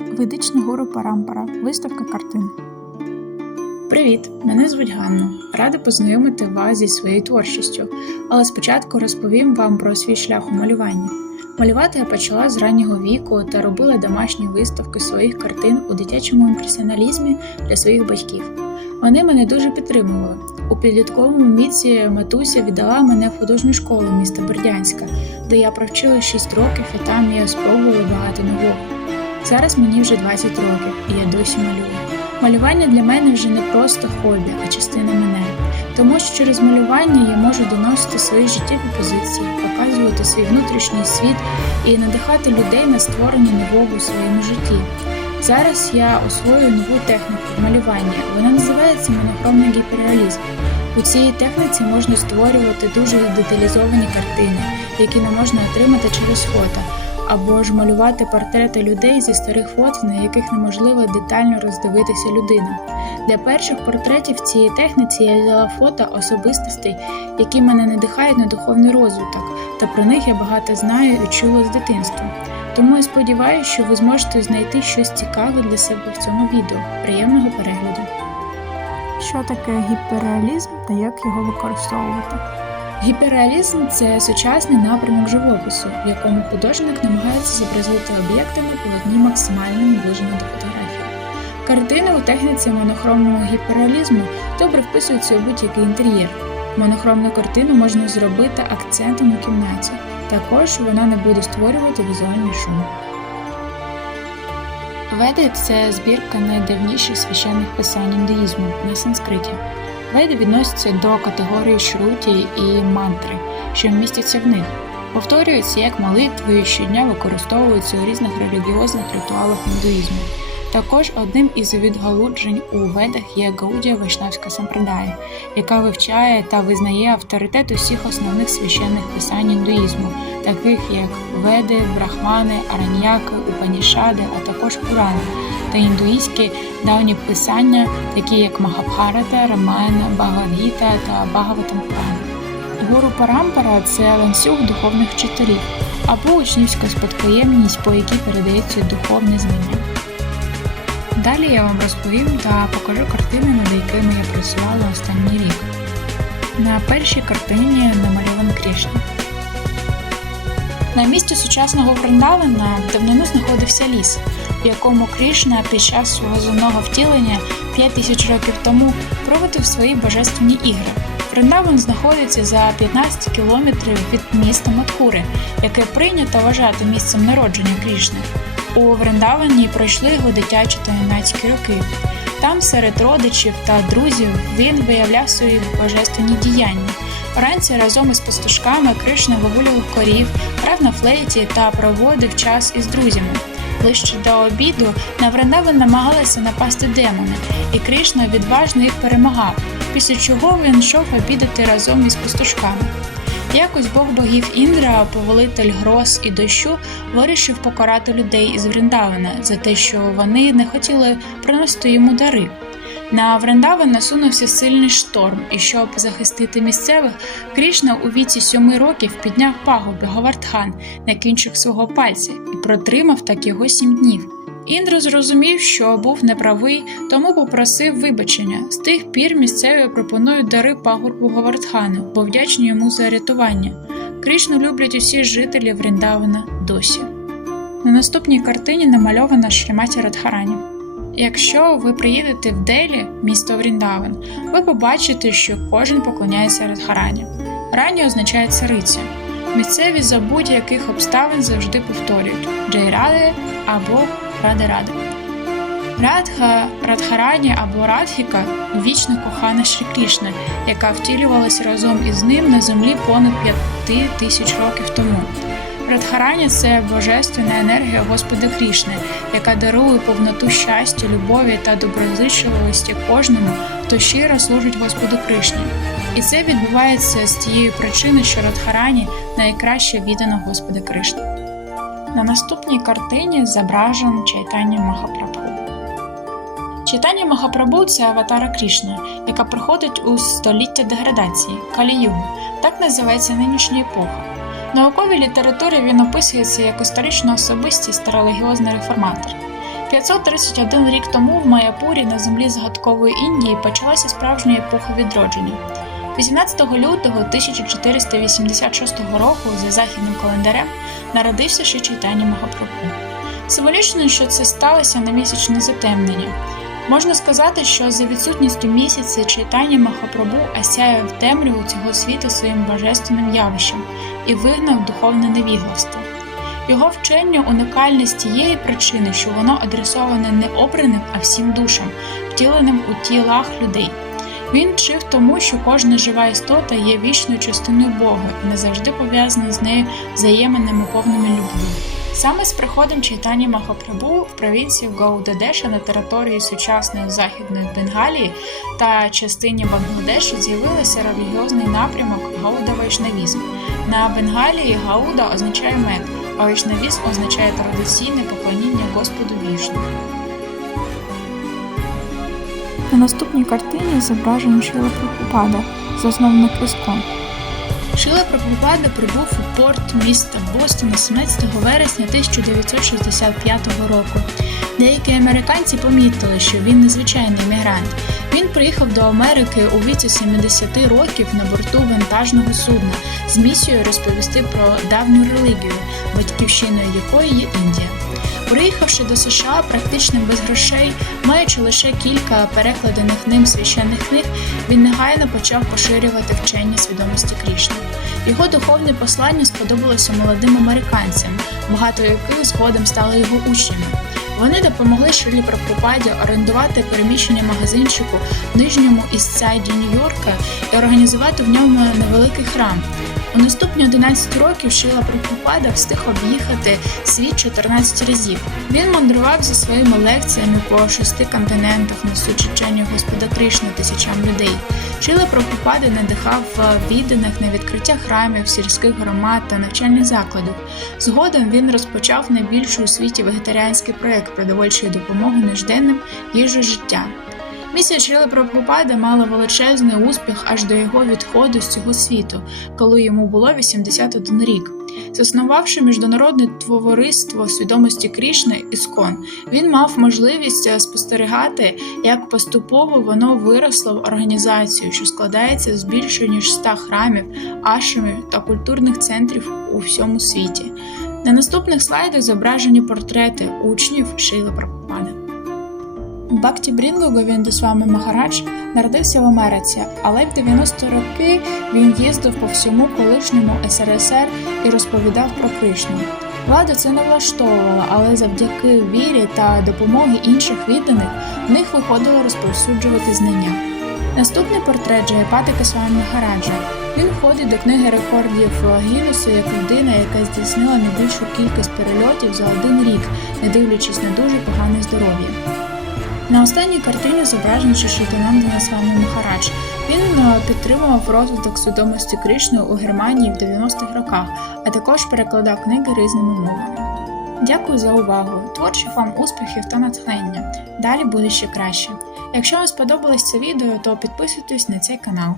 Ведичний гуру Парампара. Виставка картин. Привіт! Мене звуть Ганна. Рада познайомити вас зі своєю творчістю, але спочатку розповім вам про свій шлях у малюванні. Малювати я почала з раннього віку та робила домашні виставки своїх картин у дитячому імпресіоналізмі для своїх батьків. Вони мене дуже підтримували. У підлітковому віці матуся віддала мене в художню школу міста Бердянська, де я провчила 6 років і там я спробувала багато нового. Зараз мені вже 20 років, і я досі малюю. Малювання для мене вже не просто хобі, а частина мене. Тому що через малювання я можу доносити свої життєві позиції, показувати свій внутрішній світ і надихати людей на створення нового у своєму житті. Зараз я освоюю нову техніку малювання. Вона називається монохромний гіперреалізм. У цій техніці можна створювати дуже деталізовані картини, які не можна отримати через фото, або ж малювати портрети людей зі старих фото, на яких неможливо детально роздивитися людину. Для перших портретів цієї техніці я взяла фото особистостей, які мене надихають на духовний розвиток, та про них я багато знаю і чула з дитинства. Тому я сподіваюся, що ви зможете знайти щось цікаве для себе в цьому відео. Приємного перегляду! Що таке гіперреалізм та як його використовувати? Гіперреалізм це сучасний напрямок живопису, в якому художник намагається зобразити об'єкти на полотні максимально наближено до фотографії. Картини у техніці монохромного гіперреалізму добре вписуються у будь-який інтер'єр. Монохромну картину можна зробити акцентом у кімнаті. Також вона не буде створювати візуальний шум. Веди це збірка найдавніших священних писань індуїзму на санскриті. Веди відносяться до категорії шруті і мантри, що містяться в них. Повторюються як молитви, щодня використовуються у різних релігіозних ритуалах індуїзму. Також одним із відгалуджень у ведах є Гаудія Вайшнавська сампрадая, яка вивчає та визнає авторитет усіх основних священних писань індуїзму, таких як Веди, Брахмани, Араньяки, Упанішади, а також Пурани, та індуїзькі давні писання, такі як Махабхарата, Рамаяна, Багавгіта та Багаватам Пурана. Гуру Парампара це ланцюг духовних вчителів або учнівська спадкоємність, по якій передається духовне знання. Далі я вам розповім та покажу картини, над якими я працювала останній рік. На першій картині намальований Крішна. На місці сучасного Вриндавана давнину знаходився ліс, в якому Крішна під час свого земного втілення 5 тисяч років тому проводив свої божественні ігри. Вриндаван знаходиться за 15 кілометрів від міста Матхури, яке прийнято вважати місцем народження Крішни. У Вриндавані пройшли його дитячі та юнацькі роки. Там, серед родичів та друзів, він виявляв свої божественні діяння. Вранці разом із пастушками Кришна вигулював корів, грав на флейті та проводив час із друзями. Ближче до обіду на Вриндаван намагалися напасти демони, і Кришна відважно їх перемагав, після чого він йшов обідати разом із пастушками. Якось бог богів Індра, повелитель гроз і дощу, вирішив покарати людей із Вриндавана за те, що вони не хотіли приносити йому дари. На Вриндаван насунувся сильний шторм, і щоб захистити місцевих, Крішна у віці сьоми років підняв пагоби Гавардхан на кінчик свого пальця і протримав так його сім днів. Індра зрозумів, що був неправий, тому попросив вибачення. З тих пір місцеві пропонують дари пагорбу Гавардхану, бо вдячні йому за рятування. Кришну люблять усі жителі Вріндавана досі. На наступній картині намальована Шриматі Радхарані. Якщо ви приїдете в Делі, місто Вріндаван, ви побачите, що кожен поклоняється Радхарані. Рані означає цариця. Місцеві за будь-яких обставин завжди повторюють Джейради або Ради Ради. Радха, Радхарані або Радхіка вічна кохана Шрі Крішна, яка втілювалася разом із ним на землі понад п'яти тисяч років тому. Радхарані це божественна енергія Господа Крішни, яка дарує повноту щастя, любові та доброзичливості кожному, хто щиро служить Господу Кришні. І це відбувається з тієї причини, що Радхарані найкраще віддано Господа Кришни. На наступній картині зображен Чайтання Махапрабху. Читання Махапрабху це аватара Крішни, яка проходить у століття деградації Калі-югу. Так називається нинішня епоха. Науковій літературі він описується як історична особистість та релігіозний реформатор. 531 рік тому в Майапурі на землі загадкової Індії почалася справжня епоха відродження. 18 лютого 1486 року за західним календарем народився ще читання Махапрабху. Символічно, що це сталося на місячне затемнення. Можна сказати, що за відсутністю місяця читання Махапрабху осяяв темряву цього світу своїм божественним явищем і вигнав духовне невігластво. Його вчення унікальне з тієї причини, що воно адресоване не обраним, а всім душам, втіленим у тілах людей. Він вчив тому, що кожна жива істота є вічною частиною Бога і не завжди пов'язана з нею взаємними повними любові. Саме з приходом читання Махапрабху в провінції Гаудадеша на території сучасної західної Бенгалії та частині Бангладешу з'явився релігіозний напрямок Гауда Вайшнавізм. На Бенгалії Гауда означає мед, а Вайшнавізм означає традиційне поклоніння Господу Вішну. На наступній картині зображено Шила Прабхупада, засновник Іскон. Шила Прабхупада прибув у порт міста Бостона 17 вересня 1965 року. Деякі американці помітили, що він незвичайний мігрант. Він приїхав до Америки у віці 70 років на борту вантажного судна з місією розповісти про давню релігію, батьківщиною якої є Індія. Приїхавши до США практично без грошей, маючи лише кілька перекладених ним священних книг, він негайно почав поширювати вчення свідомості Крішни. Його духовне послання сподобалося молодим американцям, багато яких згодом стали його учнями. Вони допомогли Шилі Прабхупаді орендувати переміщення магазинчику в нижньому Істсайді Нью-Йорка і організувати в ньому невеликий храм. У наступні 11 років Шила Прабхупада встиг об'їхати світ 14 разів. Він мандрував зі своїми лекціями по шести континентах, несучи вчення Господа тисячам людей. Шила Прабхупада надихав відданих на відкриття храмів, сільських громад та навчальних закладів. Згодом він розпочав найбільший у світі вегетаріанський проект продовольчої допомоги нужденним їжу життя. Місія Шрили Прабхупади мала величезний успіх аж до його відходу з цього світу, коли йому було 81 рік. Заснувавши міжнародне товариство свідомості Крішни Іскон, він мав можливість спостерігати, як поступово воно виросло в організацію, що складається з більше ніж 100 храмів, ашрамів та культурних центрів у всьому світі. На наступних слайдах зображені портрети учнів Шейла Прабхупади. Бакті Брінго Говіндесвами Махарадж народився в Америці, але в 90 роки він їздив по всьому колишньому СРСР і розповідав про Кришну. Влада це не влаштовувала, але завдяки вірі та допомоги інших відданих в них виходило розповсюджувати знання. Наступний портрет Джаяпати Касвами Махараджа. Він входить до книги рекордів Гіннесу як людина, яка здійснила найбільшу кількість перельотів за один рік, не дивлячись на дуже погане здоров'я. На останній картині зображений Шишитананда Свами Махарадж. Він е, підтримував розвиток свідомості Кришни у Германії в 90-х роках, а також перекладав книги різними мовами. Дякую за увагу! Творчих вам успіхів та натхнення. Далі буде ще краще. Якщо вам сподобалось це відео, то підписуйтесь на цей канал.